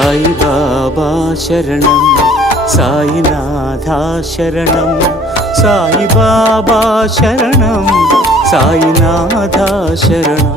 సాయి బాబా శరణం, సాయినాథా శరణం, సాయి బాబా శరణం, సాయినాథా శరణం.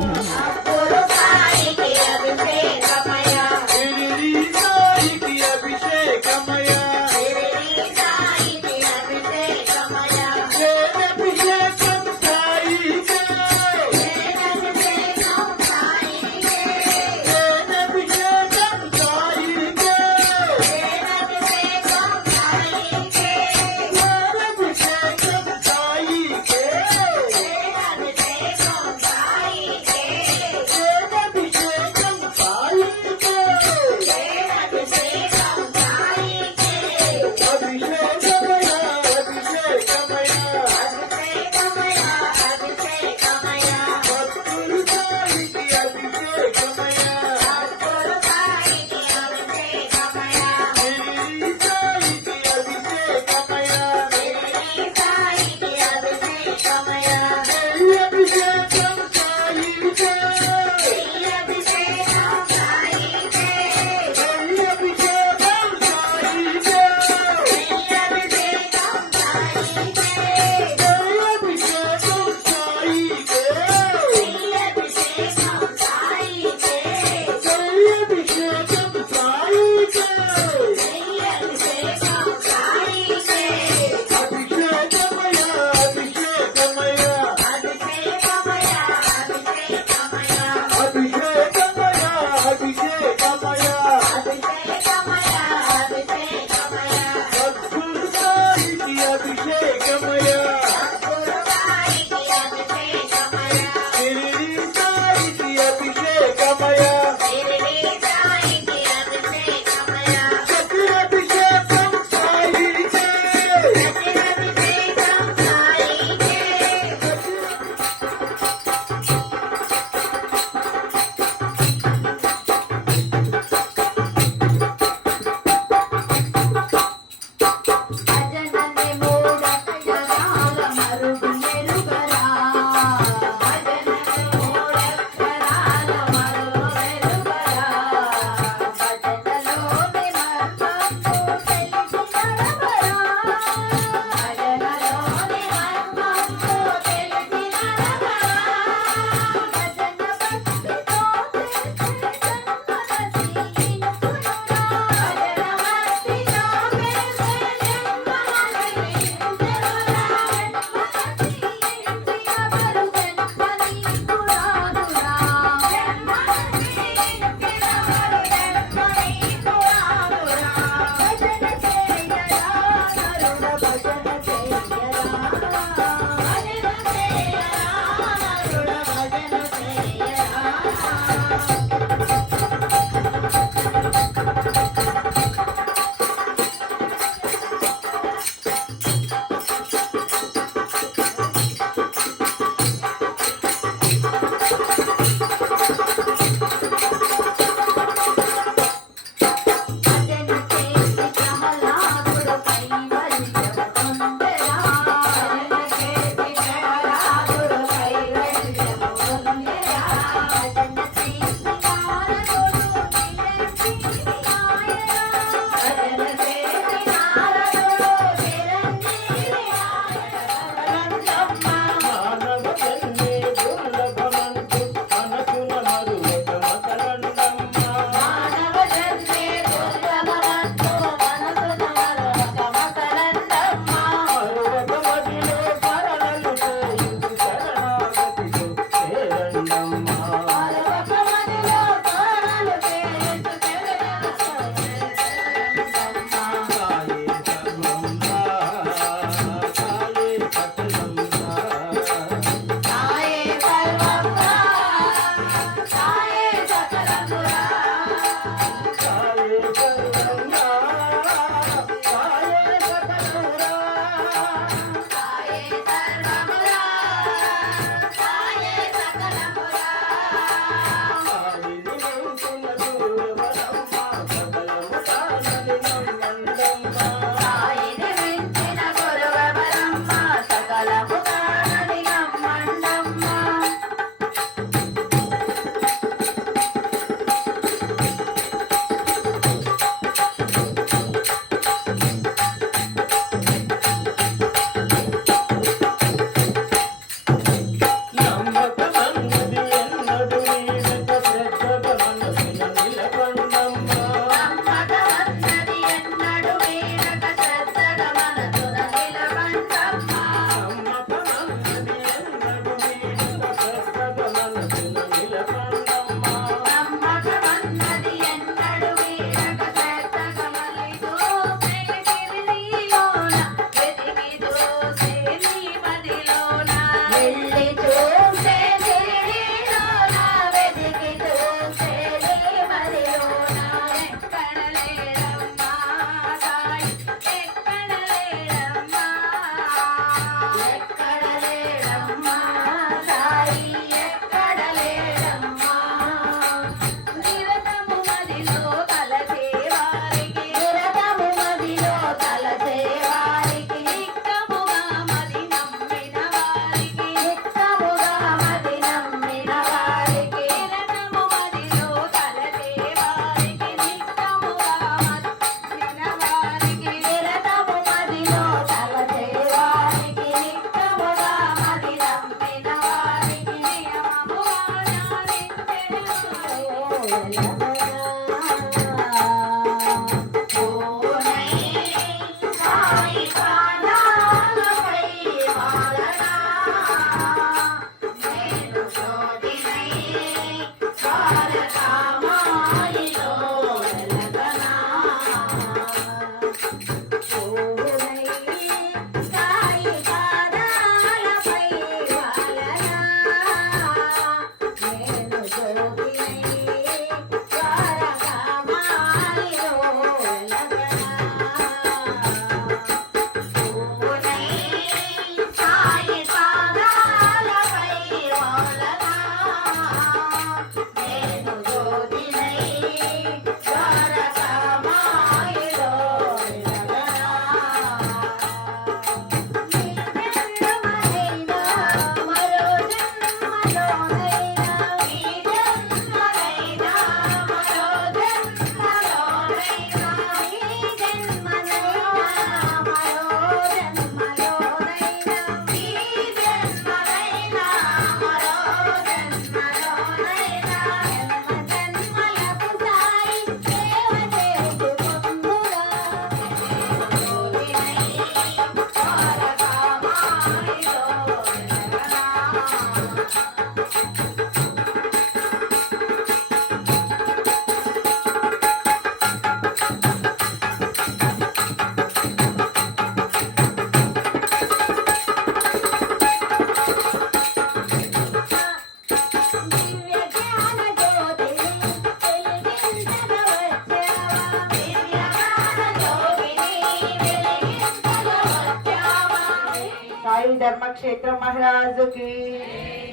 साई धर्मक्षेत्र महाराज की,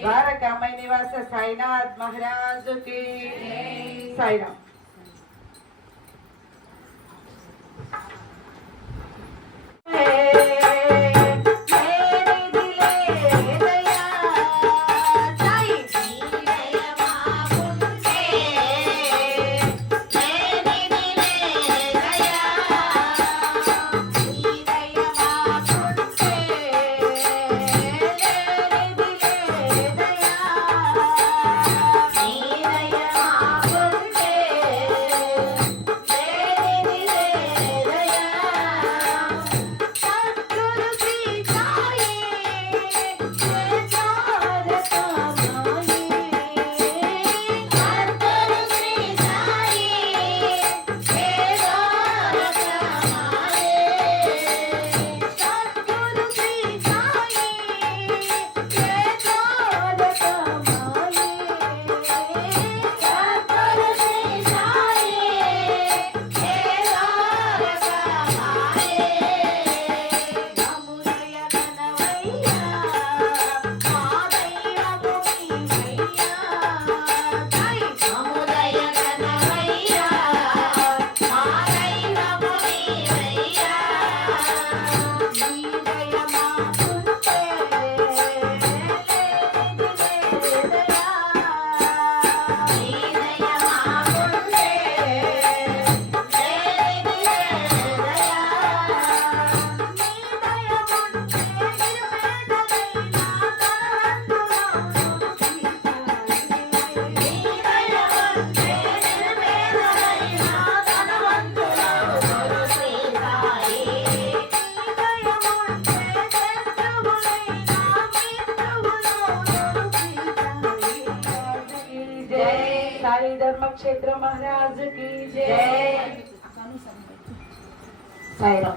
द्वारकामय निवास साईनाथ महाराज की। साईराम। साई धर्मक्षेत्र महाराज की जय। साईराम।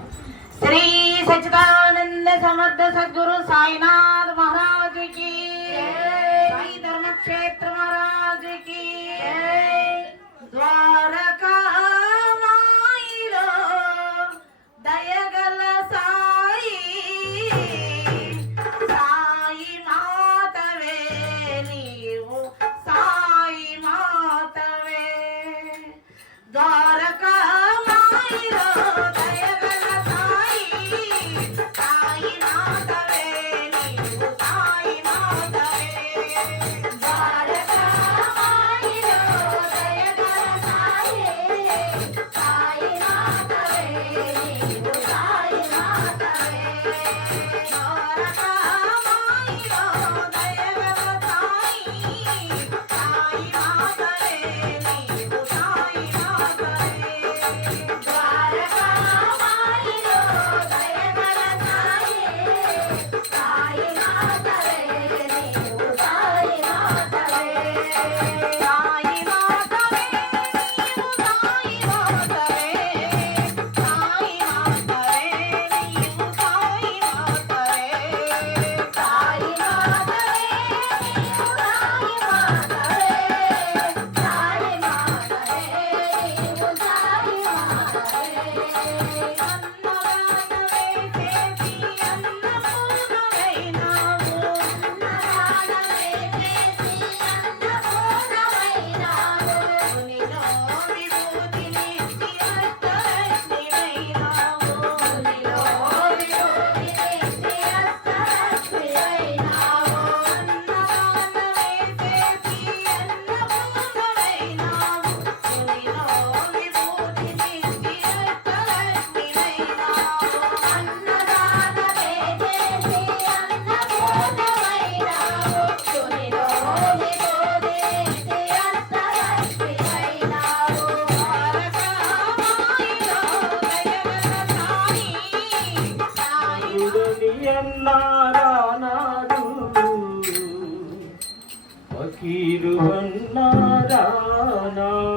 श्री सच्चिदानंद समर्थ सद्गुरु साईनाथ महाराज की जय। साई धर्मक्षेत्र महाराज की जय। द्वारका माईलो दयगल साई, साई मातवे नीवु साई मातवे। द्वारका माईलो दयगल साई, साई मातवे नीवु साई मातवे। द्वारका माईलो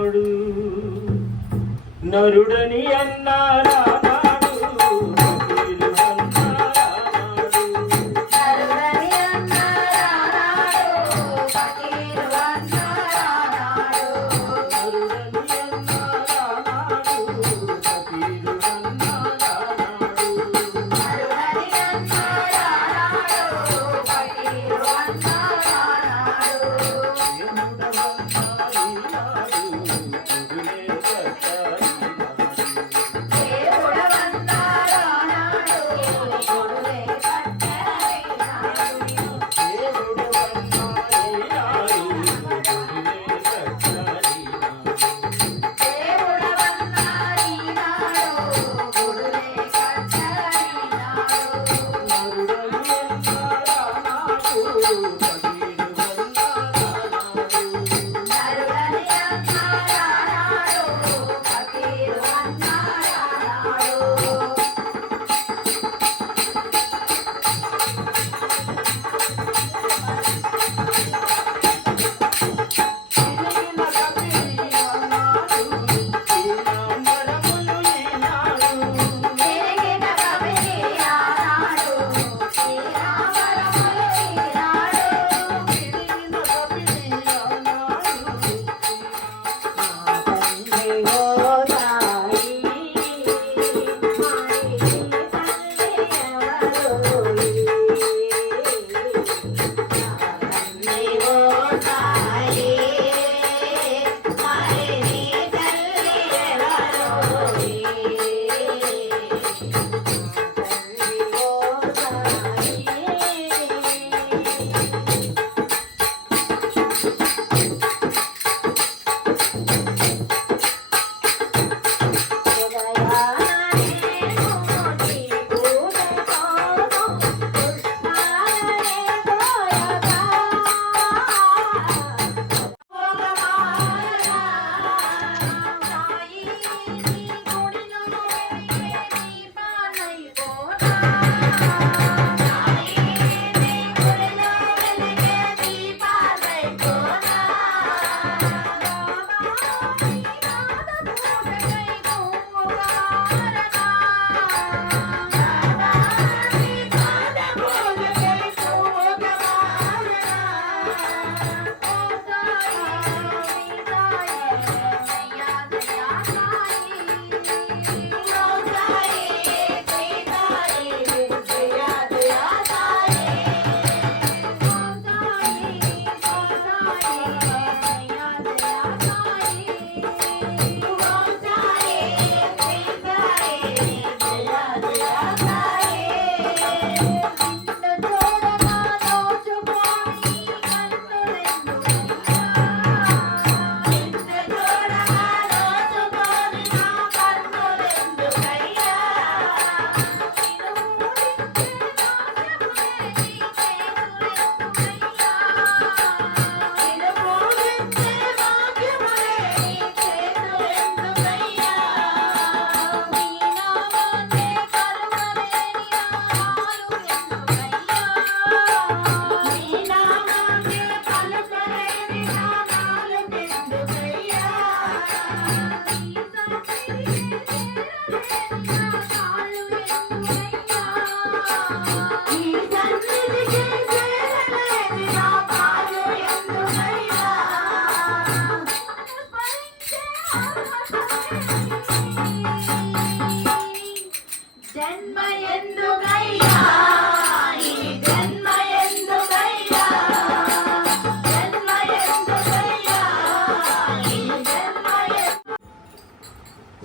అన్నాడు నరుడని అన్నారా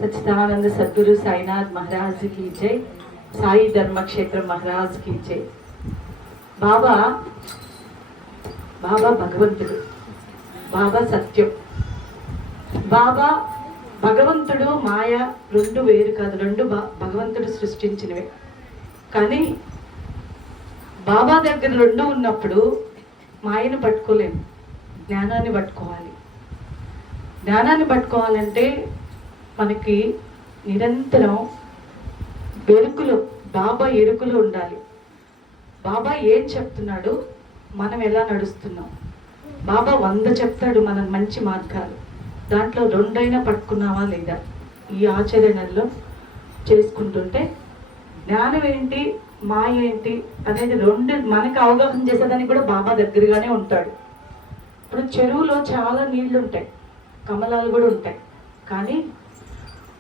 सच्चिदानंद सद्गुरु साईनाथ महाराज की जय, साई धर्म क्षेत्र महाराज की जय। बाबा बाबा भगवंतुడు, బాబా సత్యం। బాబా భగవంతుడు మాయ రెండు వేరు కాదు, రెండు భగవంతుడు సృష్టించినవే। కానీ బాబా దగ్గర రెండు ఉన్నప్పుడు మాయను పట్టుకోలేము, జ్ఞానాన్ని పట్టుకోవాలి। జ్ఞానాన్ని పట్టుకోవాలంటే మనకి నిరంతరం ఎరుకులు, బాబా ఎరుకులు ఉండాలి। బాబా ఏం చెప్తున్నాడు, మనం ఎలా నడుస్తున్నాం। బాబా 100 చెప్తాడు మన మంచి మార్గాలు, దాంట్లో రెండైనా పట్టుకున్నావా లేదా? ఈ ఆచరణలో చేసుకుంటుంటే జ్ఞానం ఏంటి, మాయ ఏంటి అనేది రెండు మనకు అవగాహన చేసేదానికి కూడా బాబా దగ్గరగానే ఉంటాడు. ఇప్పుడు చెరువులో చాలా నీళ్లు ఉంటాయి, కమలాలు కూడా ఉంటాయి. కానీ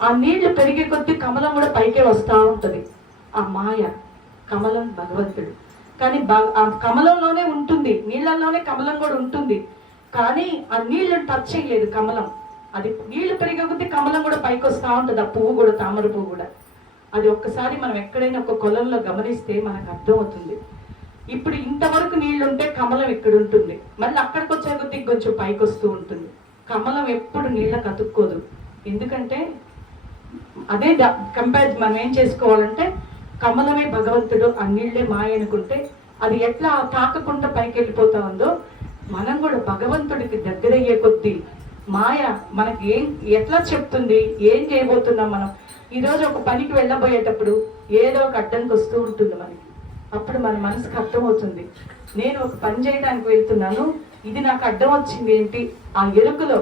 ఆ నీళ్లు పెరిగే కొద్దీ కమలం కూడా పైకే వస్తూ ఉంటుంది. ఆ మాయ, కమలం భగవంతుడు. కానీ ఆ కమలంలోనే ఉంటుంది, నీళ్ళల్లోనే కమలం కూడా ఉంటుంది. కానీ ఆ నీళ్లు టచ్ చేయలేదు కమలం. అది నీళ్లు పెరిగే కొద్దీ కమలం కూడా పైకి వస్తూ ఉంటుంది. ఆ పువ్వు కూడా, తామర పువ్వు కూడా. అది ఒక్కసారి మనం ఎక్కడైనా ఒక కొలంలో గమనిస్తే మనకు అర్థమవుతుంది. ఇప్పుడు ఇంతవరకు నీళ్లు ఉంటే కమలం ఇక్కడ ఉంటుంది, మళ్ళీ అక్కడికి వచ్చే కొద్దీ కొంచెం పైకి వస్తూ ఉంటుంది. కమలం ఎప్పుడు నీళ్ళకి అతుక్కోదు. ఎందుకంటే అదే కంపేర్ మనం ఏం చేసుకోవాలంటే, కమలమే భగవంతుడు, ఆ నీళ్లే మాయ అనుకుంటే అది ఎట్లా తాకకుండా పైకి వెళ్ళిపోతా ఉందో, మనం కూడా భగవంతుడికి దగ్గరయ్యే కొద్దీ మాయ మనకి ఎట్లా చెప్తుంది, ఏం చేయబోతున్నాం మనం. ఈరోజు ఒక పనికి వెళ్ళబోయేటప్పుడు ఏదో ఒక అడ్డంకి వస్తూ ఉంటుంది మనకి. అప్పుడు మన మనసుకు అర్థమవుతుంది, నేను ఒక పని చేయడానికి వెళ్తున్నాను, ఇది నాకు అడ్డం వచ్చింది ఏంటి. ఆ ఎరుకలో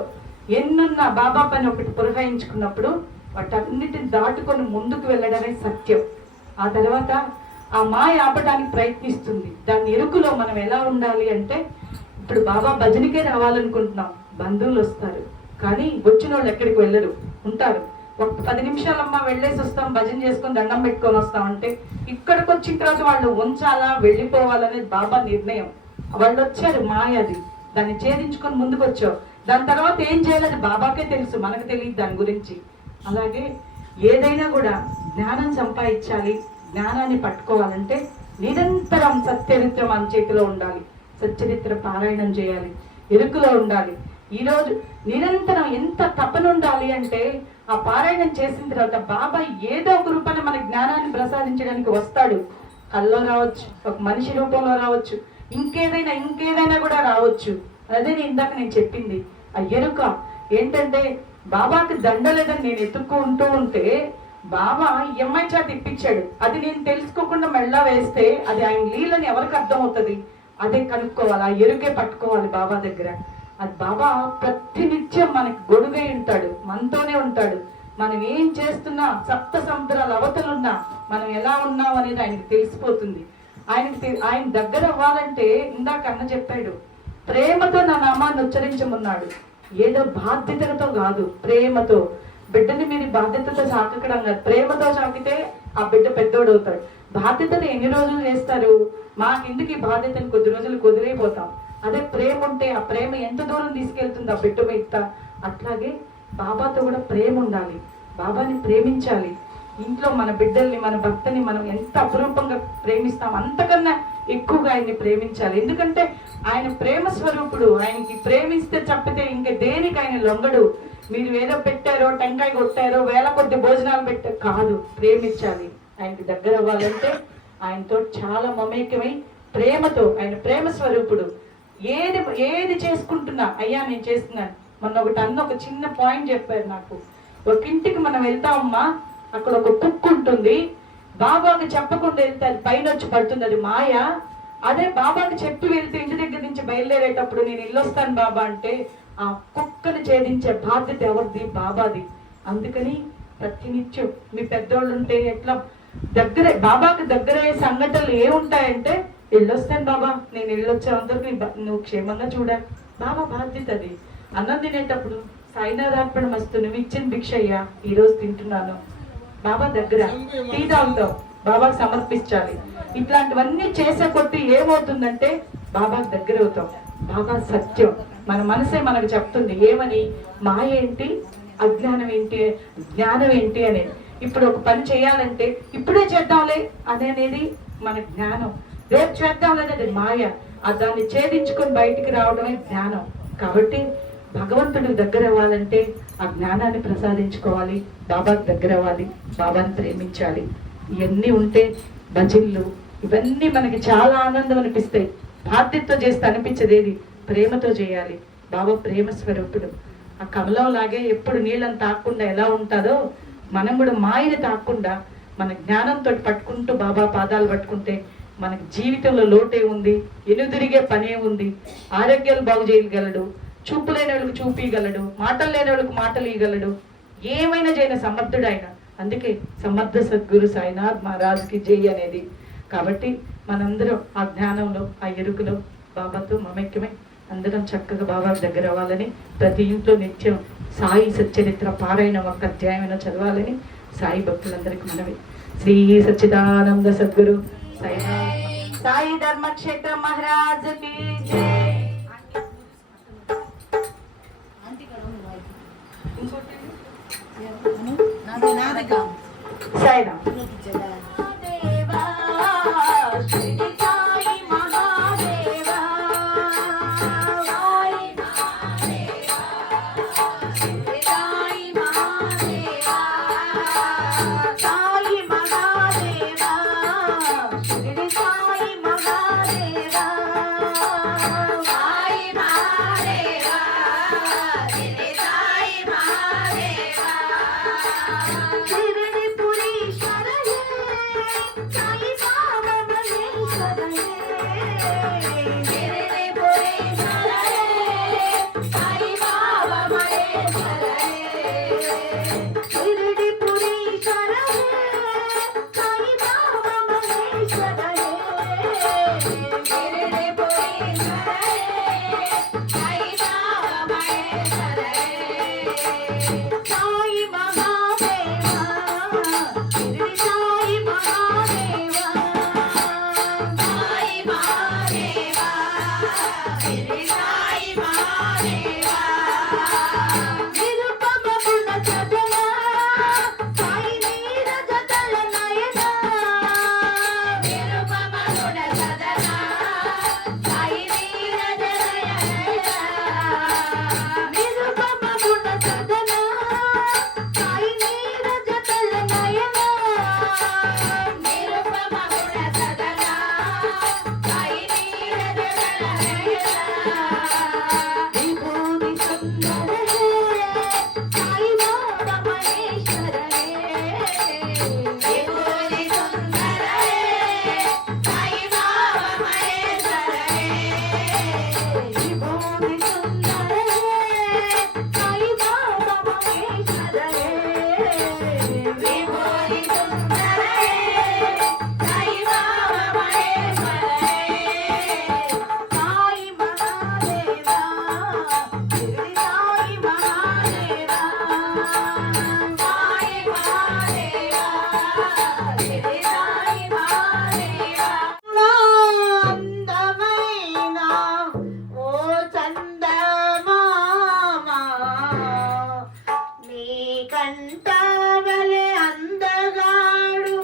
ఎన్నున్న బాబా పని ఒకటి పురహాయించుకున్నప్పుడు వాటన్నిటిని దాటుకొని ముందుకు వెళ్ళడమే సత్యం. ఆ తర్వాత ఆ మాయ ఆపడానికి ప్రయత్నిస్తుంది. దాని ఎరుకలో మనం ఎలా ఉండాలి అంటే, ఇప్పుడు బాబా భజనకే రావాలనుకుంటున్నాం, బంధువులు వస్తారు, కానీ వచ్చిన వాళ్ళు ఎక్కడికి వెళ్ళరు, ఉంటారు. ఒక 10 నిమిషాలమ్మా వెళ్ళేసి వస్తాం, భజన చేసుకొని దండం పెట్టుకొని వస్తాం అంటే, ఇక్కడికి వచ్చిన తర్వాత వాళ్ళు ఉంచాలా వెళ్ళిపోవాలనేది బాబా నిర్ణయం. వాళ్ళు వచ్చారు, మాయది, దాన్ని ఛేదించుకొని ముందుకు వచ్చావు. దాని తర్వాత ఏం చేయాలి బాబాకే తెలుసు, మనకు తెలియదు దాని గురించి. అలాగే ఏదైనా కూడా జ్ఞానం సంపాదించాలి, జ్ఞానాన్ని పట్టుకోవాలంటే నిరంతరం సచ్చరిత్ర మన చేతిలో ఉండాలి, సచ్చరిత్ర పారాయణం చేయాలి, ఎరుకులో ఉండాలి. ఈరోజు నిరంతరం ఎంత తపన ఉండాలి అంటే, ఆ పారాయణం చేసిన తర్వాత బాబా ఏదో ఒక రూపాన మన జ్ఞానాన్ని ప్రసాదించడానికి వస్తాడు. కల్లో రావచ్చు, ఒక మనిషి రూపంలో రావచ్చు, ఇంకేదైనా కూడా రావచ్చు. అదే ఇందాక నేను చెప్పింది, ఆ ఎరుక ఏంటంటే, బాబాకి దండలేదని నేను ఎత్తుక్కుంటూ ఉంటే బాబా ఎంఐ చాట్ ఇప్పించాడు. అది నేను తెలుసుకోకుండా మెళ్ళ వేస్తే అది ఆయన లీలని ఎవరికి అర్థమవుతుంది? అదే కనుక్కోవాలి, ఆ ఎరుకే పట్టుకోవాలి బాబా దగ్గర. అది బాబా ప్రతినిత్యం మనకి గొడుగై ఉంటాడు, మనతోనే ఉంటాడు. మనం ఏం చేస్తున్నా, సప్త సముద్రాల అవతలున్నా మనం ఎలా ఉన్నాం అనేది ఆయనకు తెలిసిపోతుంది. ఆయన దగ్గర అవ్వాలంటే ఇందాక అన్న చెప్పాడు, ప్రేమతో నా నామాన్ని ఉచ్చరించమన్నాడు. ఏదో బాధ్యతలతో కాదు, ప్రేమతో. బిడ్డని మీరు బాధ్యతతో సాకడం కాదు, ప్రేమతో సాకితే ఆ బిడ్డ పెద్దోడు అవుతాడు. బాధ్యతలు ఎన్ని రోజులు చేస్తారు? మాకెందుకు ఈ బాధ్యతను కొద్ది రోజులు కుదిరైపోతాం. అదే ప్రేమ ఉంటే ఆ ప్రేమ ఎంత దూరం తీసుకెళ్తుంది ఆ బిడ్డ మీద. అట్లాగే బాబాతో కూడా ప్రేమ ఉండాలి, బాబాని ప్రేమించాలి. ఇంట్లో మన బిడ్డల్ని, మన భర్తని మనం ఎంత అపురూపంగా ప్రేమిస్తాం, అంతకన్నా ఎక్కువగా ఆయన్ని ప్రేమించాలి. ఎందుకంటే ఆయన ప్రేమ స్వరూపుడు. ఆయనకి ప్రేమిస్తే తప్పితే ఇంకా దేనికి ఆయన లొంగడు. మీరు ఏదో పెట్టారో, టెంకాయ కొట్టారో, వేల కొద్ది భోజనాలు పెట్టారో కాదు, ప్రేమించాలి. ఆయనకి దగ్గర అవ్వాలంటే ఆయనతో చాలా మమేకమై ప్రేమతో, ఆయన ప్రేమ స్వరూపుడు. ఏది చేసుకుంటున్నా, అయ్యా నేను చేస్తున్నాను. మొన్న ఒక చిన్న పాయింట్ చెప్పారు నాకు. ఒక ఇంటికి మనం వెళ్తామమ్మా, అక్కడ ఒక కుక్క ఉంటుంది, బాబాకి చెప్పకుండా వెళ్తే అది పైన వచ్చి పడుతుంది, అది మాయ. అదే బాబాకి చెప్పి వెళ్తే ఇంటి దగ్గర నుంచి బయలుదేరేటప్పుడు నేను ఇల్లు వస్తాను బాబా అంటే, ఆ కుక్కను ఛేదించే బాధ్యత ఎవరిది? బాబాది. అందుకని ప్రతినిత్యం మీ పెద్దోళ్ళు ఉంటే ఎట్లా దగ్గరే, బాబాకి దగ్గరయ్యే సంఘటనలు ఏముంటాయంటే, వెళ్ళొస్తాను బాబా, నేను వెళ్ళొచ్చేంతవరకు నువ్వు క్షేమంగా చూడ, బాబా బాధ్యత అది. అన్నం తినేటప్పుడు సాయినాథార్పణ మస్తు, నువ్వు ఇచ్చిన భిక్ష అయ్యా, ఈరోజు తింటున్నాను, బాబా దగ్గర టీ తాగుతావు, బాబాకి సమర్పించాలి. ఇట్లాంటివన్నీ చేసే కొద్దీ ఏమవుతుందంటే బాబాకి దగ్గర అవుతాం. బాబా సత్యం, మన మనసే మనకు చెప్తుంది ఏమని, మాయ ఏంటి, అజ్ఞానం ఏంటి, జ్ఞానం ఏంటి అనేది. ఇప్పుడు ఒక పని చేయాలంటే ఇప్పుడే చేద్దాంలే అనేది మన జ్ఞానం, రేపు చేద్దాంలే అనేది మాయ. దాన్ని ఛేదించుకొని బయటికి రావడమే జ్ఞానం. కాబట్టి భగవంతుడికి దగ్గర అవ్వాలంటే ఆ జ్ఞానాన్ని ప్రసాదించుకోవాలి, బాబాకి దగ్గర అవ్వాలి, బాబాని ప్రేమించాలి. ఇవన్నీ ఉంటే భజనలు ఇవన్నీ మనకి చాలా ఆనందం అనిపిస్తాయి. బాధ్యతతో చేస్తే అనిపించేది ఏది? ప్రేమతో చేయాలి. బాబా ప్రేమ స్వరూపుడు. ఆ కమలం లాగే ఎప్పుడు నీళ్ళని తాకుండా ఎలా ఉంటుందో, మనం కూడా మాయని తాకుండా మన జ్ఞానంతో పట్టుకుంటూ బాబా పాదాలు పట్టుకుంటే మనకి జీవితంలో లోటే ఉంది, ఎనుదిరిగే పనే ఉంది, ఆరోగ్యాలు బాగు చేయగలడు, చూపు లేని వాళ్ళకి చూపు ఇవ్వగలడు, మాటలు లేని వాళ్ళకి మాటలు ఇవ్వగలడు, ఏమైనా చేయన సమర్థుడు ఆయన. అందుకే సమర్థ సద్గురు సాయినాథ్ మహారాజ్కి జై అనేది. కాబట్టి మనందరం ఆ జ్ఞానంలో, ఆ ఎరుకలో బాబాతో మమైక్యమై అందరం చక్కగా బాబా దగ్గర అవ్వాలని, ప్రతి ఇంట్లో నిత్యం సాయి సచ్చరిత్ర పారాయణం ఒక అధ్యాయమైనా చదవాలని సాయి భక్తులందరికీ ఉన్నవి. శ్రీ సచ్చిదానంద సద్గురు సాయి ధర్మక్షేత్ర మహారాజ్ కి జై. సాయిరామ్. కన్నా వలె అందగాడు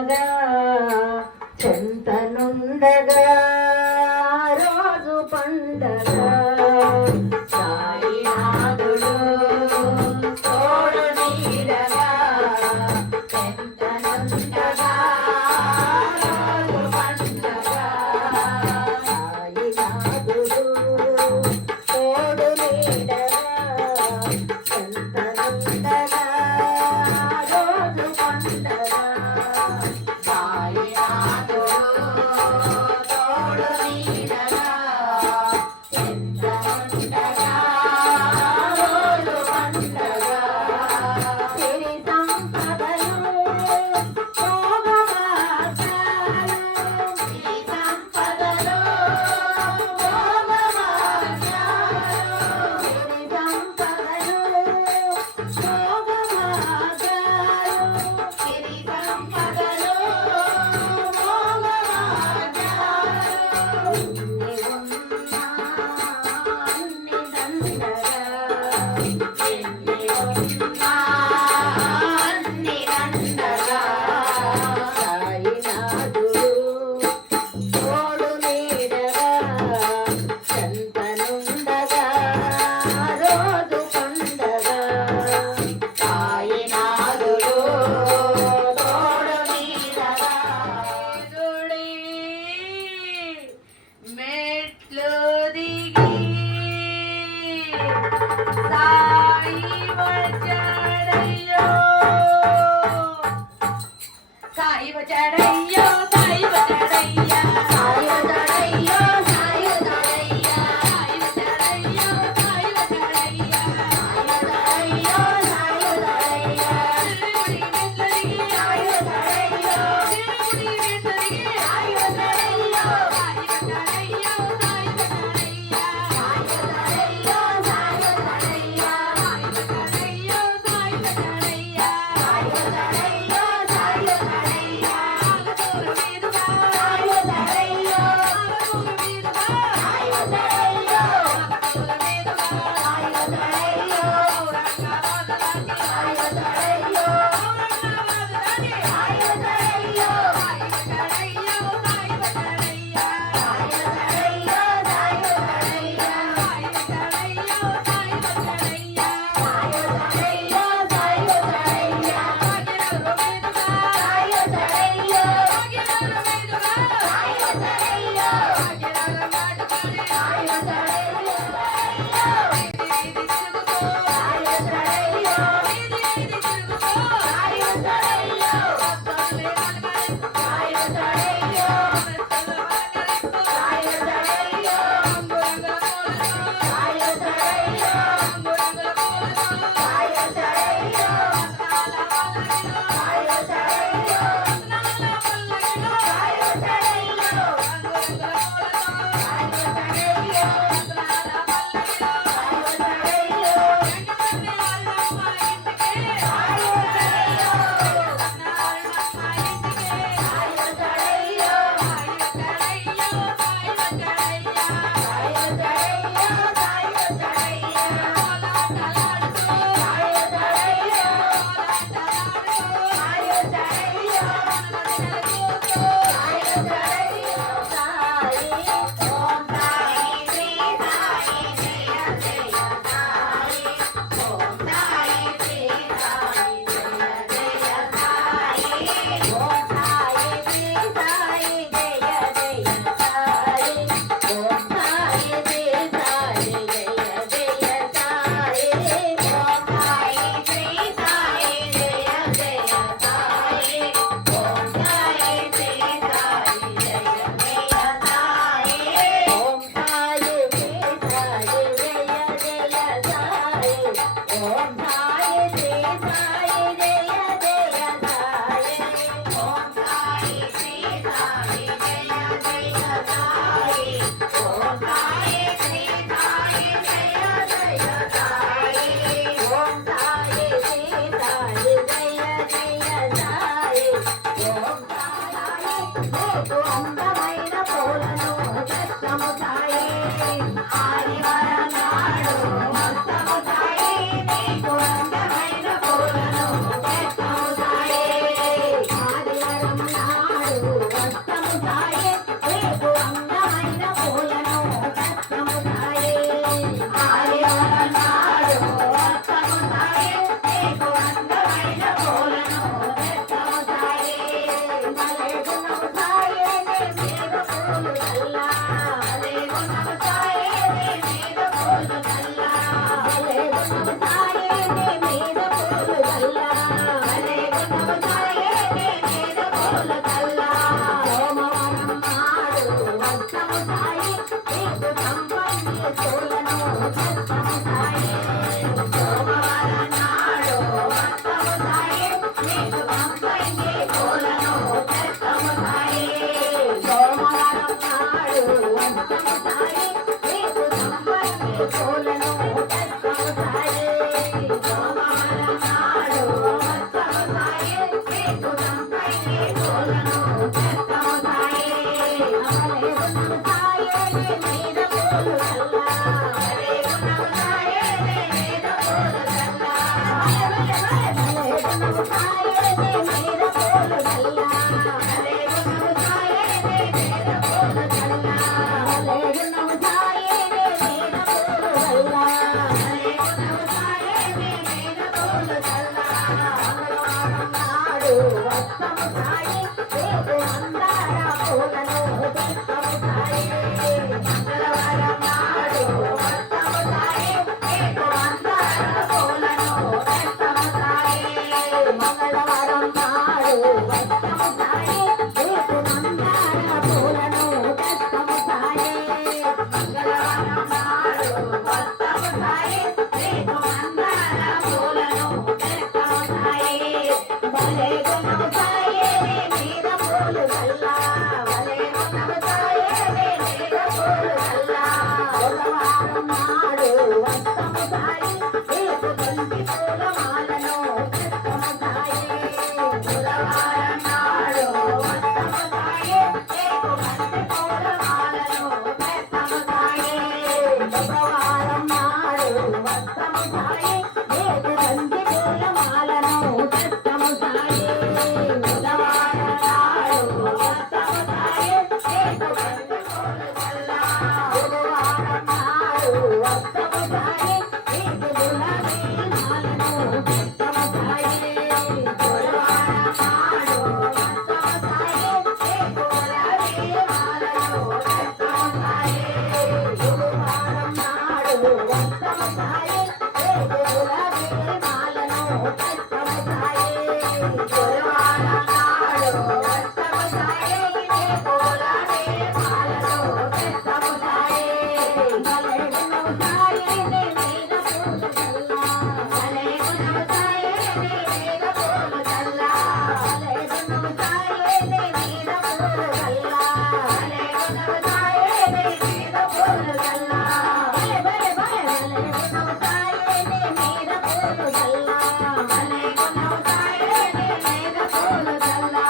నీడగా చెంతనుండగా రోజు పండగ సాయినాథుడు తోడు నీడగా చెంతనుండగా రోజు పండగ సాయినాథుడు తోడు నీడగా చెంతనుండగా రోజు పండగ సాయినాథుడు మంగళవారం నాడు వస్తము సాయి రేపు మందార పూలను తెస్తము సాయి మంగళవారం నాడు వస్తము సాయి రేపు మందార పూలను తెస్తము సాయి మంగళవారం నాడు వస్తము సాయి రేపు మందార పూలను తెస్తము సాయి మంగళవారం నాడు వస్తము సాయి రేపు మందార పూలను తెస్తము సాయి భలే గుణము సాయి మీద పూలు గల్లా భలే గుణము సాయి మీద పూలు గల్లా బుధవారం నాడు వస్తము సాయి రేపు బంతి పూల మాలను తెస్తము సాయి బుధవారం నాడు వస్తము సాయి రేపు బంతి పూల మాలను తెస్తము సాయి శుక్రవారం నాడు వస్తము సాయి రేపు బంతి పూల మాలను తెస్తము సాయి బుధవారం నాడు వస్తము సాయి రేపు బంతి పూల గల్లా బుధవారం నాడు వస్తము సాయి రేపు గులాబీ మాలను తెస్తము సాయి బుధవారం నాడు వస్తము సాయి రేపు గులాబీ మాలను తెస్తము సాయి గురువారం నాడు వస్తము సాయి రేపు గులాబీ మాలను తెస్తము సాయి గురువారం నాడు వస్తము సాయి రేపు గులాబీ మాలను తెస్తము సాయి భలే గుణము సాయి నీ మీద పూలు చల్లా భలే గుణము సాయి నీ మీద పూలు చల్లా భలే గుణము సాయి నీ మీద పూలు చల్లా భలే గుణము సాయి నీ మీద పూలు చల్లా భలే భలే భలే భలే గుణము సాయి నీ మీద పూలు చల్లా భలే గుణము సాయి నీ మీద పూలు చల్లా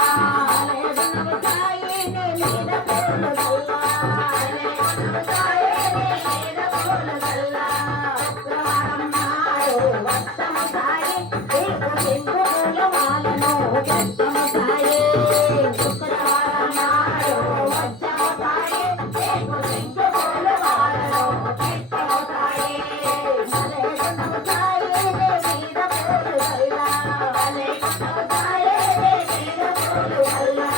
భలే గుణము సాయి నీ మీద పూలు చల్లా భలే గుణము సాయి నీ మీద పూలు చల్లా శుక్రవారం నాడు వస్తము సాయి రేపు సింధు పూల మాలను తెస్తము సాయి శుక్రవారం నాడు వస్తము సాయి రేపు సింధు పూల మాలను తెస్తము సాయి భలే గుణము సాయి నీ మీద పూలు చల్లా భలే గుణము సాయి నీ మీద పూలు చల్లా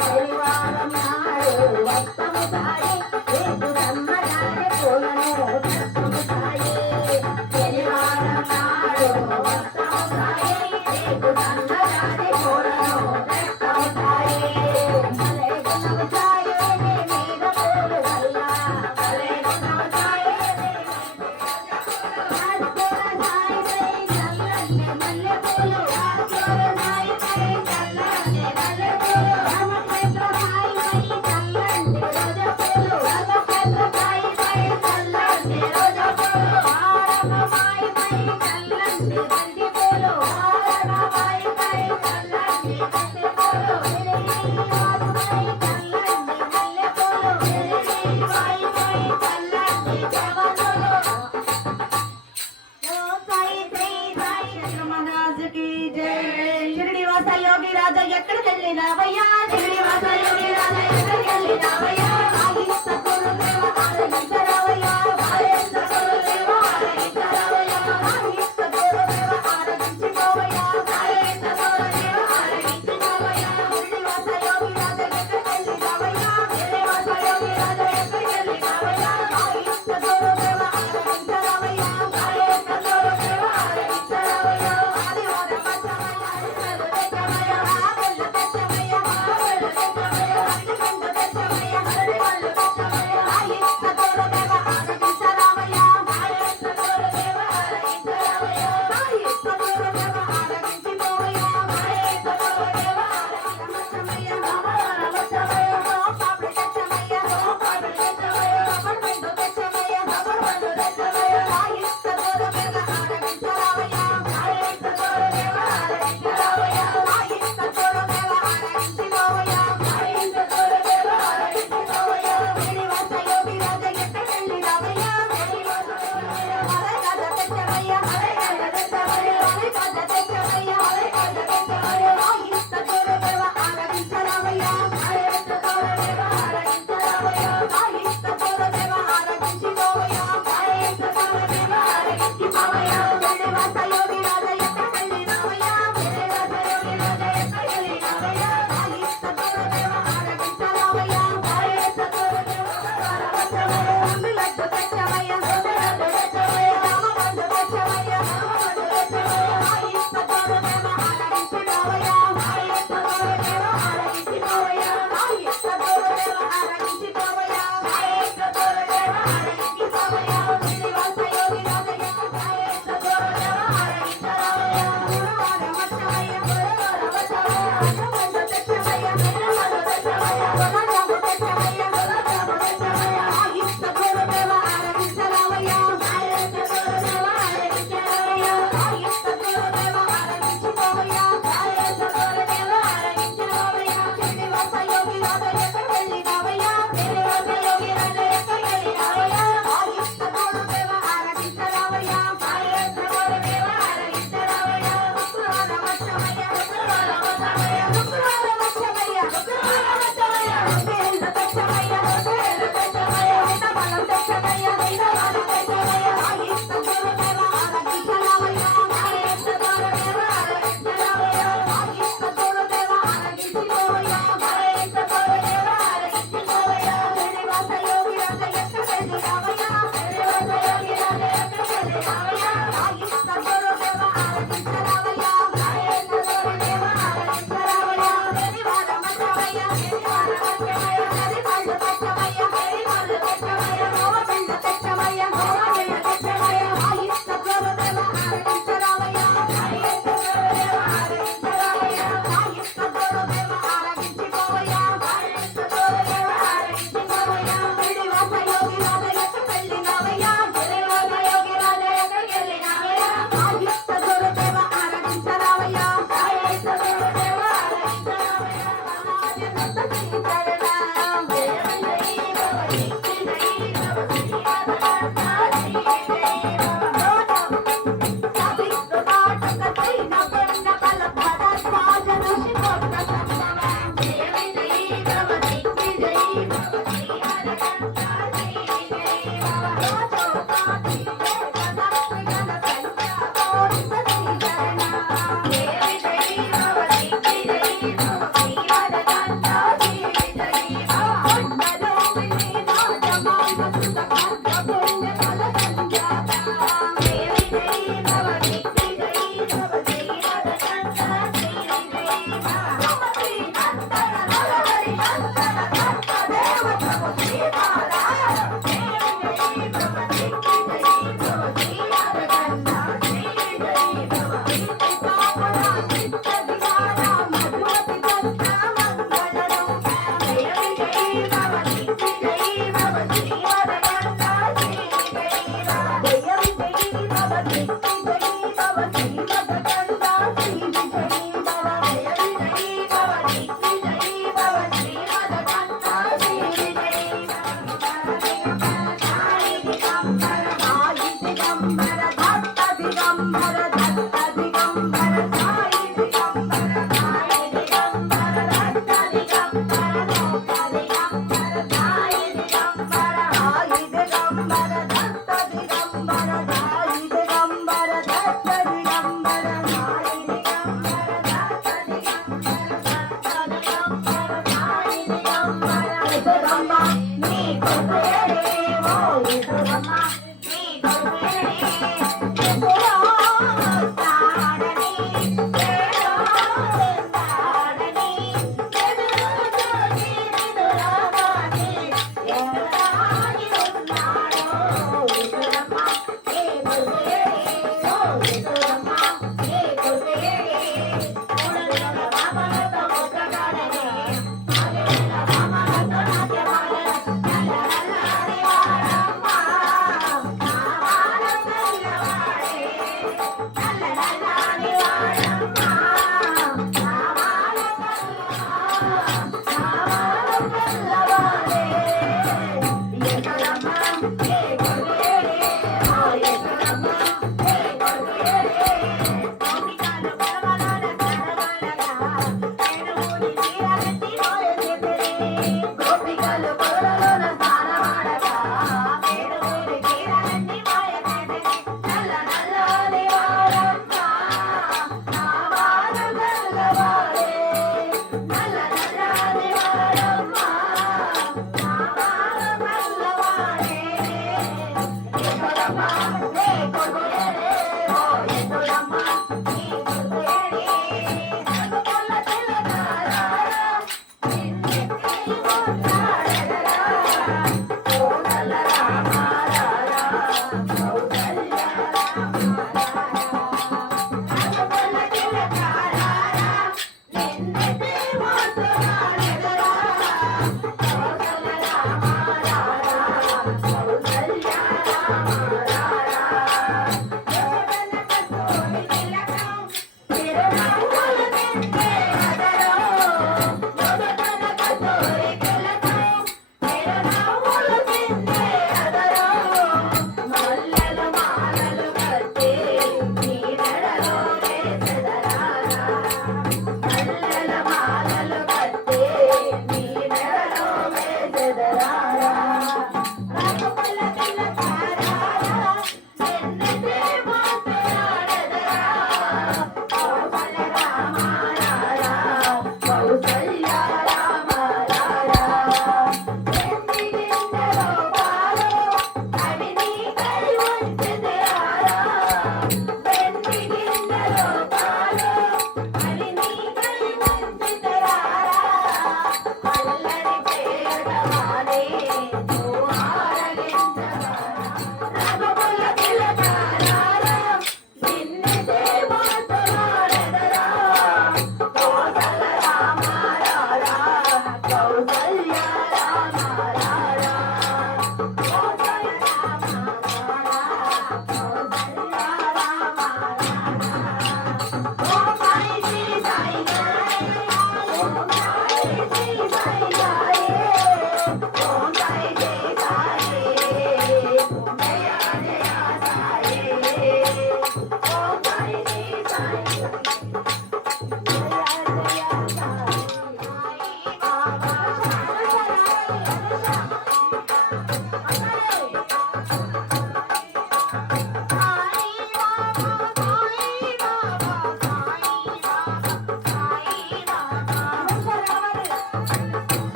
శనివారం నాడు వస్తము సాయి రేపు బ్రహ్మచారి పూలను తెస్తము సాయి శనివారం నాడు వస్తము సాయి రేపు బ్రహ్మచారి పూలను తెస్తము సాయి భలే గుణము సాయి నీ మీద పూలు చల్లా భలే గుణము సాయి నీ శ్రీనివాస యోగి రాజా ఎక్కడికి వెళ్ళినావయ్యా శ్రీనివాస యోగి రాజా ఎక్కడికి వెళ్ళినావయ్యా ఆగిస్త గురుదేవ ఆరగించరావయ్యా ఆగిస్త గురుదేవ ఆరగించరావయ్యా ఆగిస్త గురుదేవ ఆరగించుకోవయ్యా ఆగిస్త గురుదేవ ఆరగించుకోవయ్యా శ్రీనివాస యోగి రాజా ఎక్కడికి వెళ్ళినావయ్యా శ్రీనివాస యోగి రాజా ఎక్కడికి వెళ్ళినావయ్యా ఆగిస్త గురుదేవ ఆరగించరావయ్యా ఆగిస్త గురుదేవ ఆరగించరావయ్యా ఆదివారం పచ్చమయ్య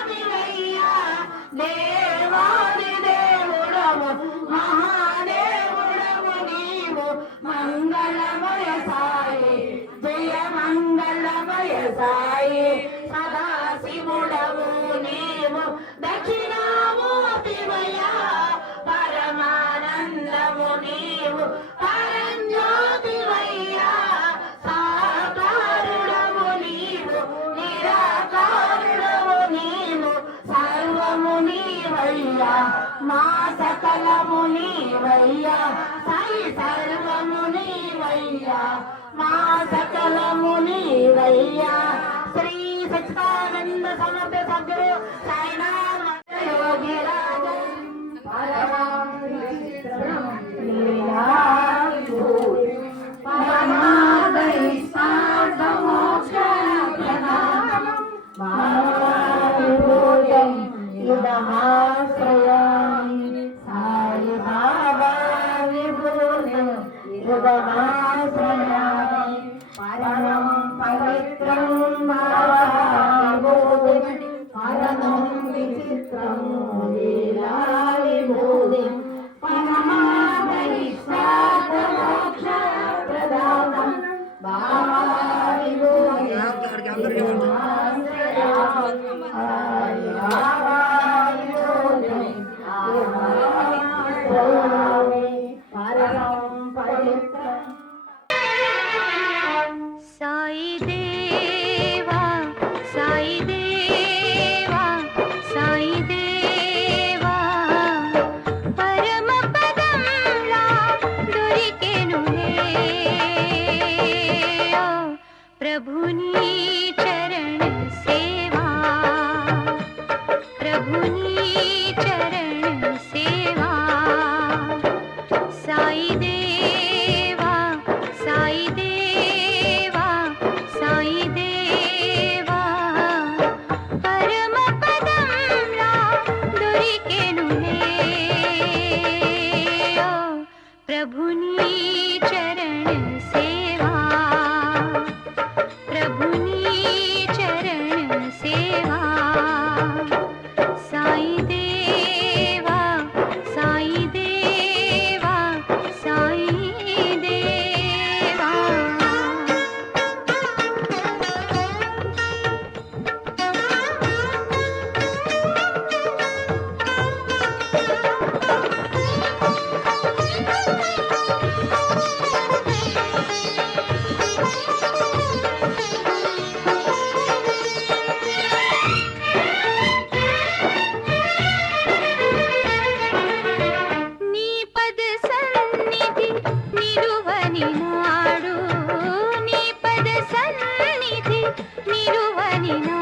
స్వామివయ్యా దేవాది దేవుడవు మహాదేవుడవు నీవు మంగళమయ సాయి జయ మంగళమయ సాయి సదాశివుడవు నీవు దక్షిణామూర్తివయ్యా పరమానందము నీవు పరంజ్యోతివయ్యా సాకారుడవు నీవు నిరాకారుడవు నీవు సర్వము నీవయ్యా మా సకలము నీవయ్యా సాయి సర్వము నీవయ్యా మా సకలము నీవయ్యా శ్రీ సచ్చిదానంద సమర్థ సద్గురు సాయినాథ యోగిరాజన్ ఇదమాశ్రయామి సాయి బాబా విభూతిం ఇదమాశ్రయామి పరమం పవిత్రం బాబా విభూతిం పరమం విచిత్రం లీలా విభూతిం పరమాదైష్టార్థ మోక్ష ప్రదానం బాబా విభూతిం సాయి దేవా సాయి దేవా సాయి దేవా పరమ పదంలా దొరికెనులే ఓ ప్రభుని చరణ సేవా ప్రభుని చరణ సేవా సాయి దేవా సాయి దేవా సాయి దేవా పరమ పదంలా దొరికెనులే ఓ ప్రభుని చరణ సేవా ప్రభుని చరణ సేవా సాయి దేవా సాయి దేవా సాయి దేవా నీ పద సన్నిధి నిలువని నాడు నీ పద సన్నిధి నిలువని నాడు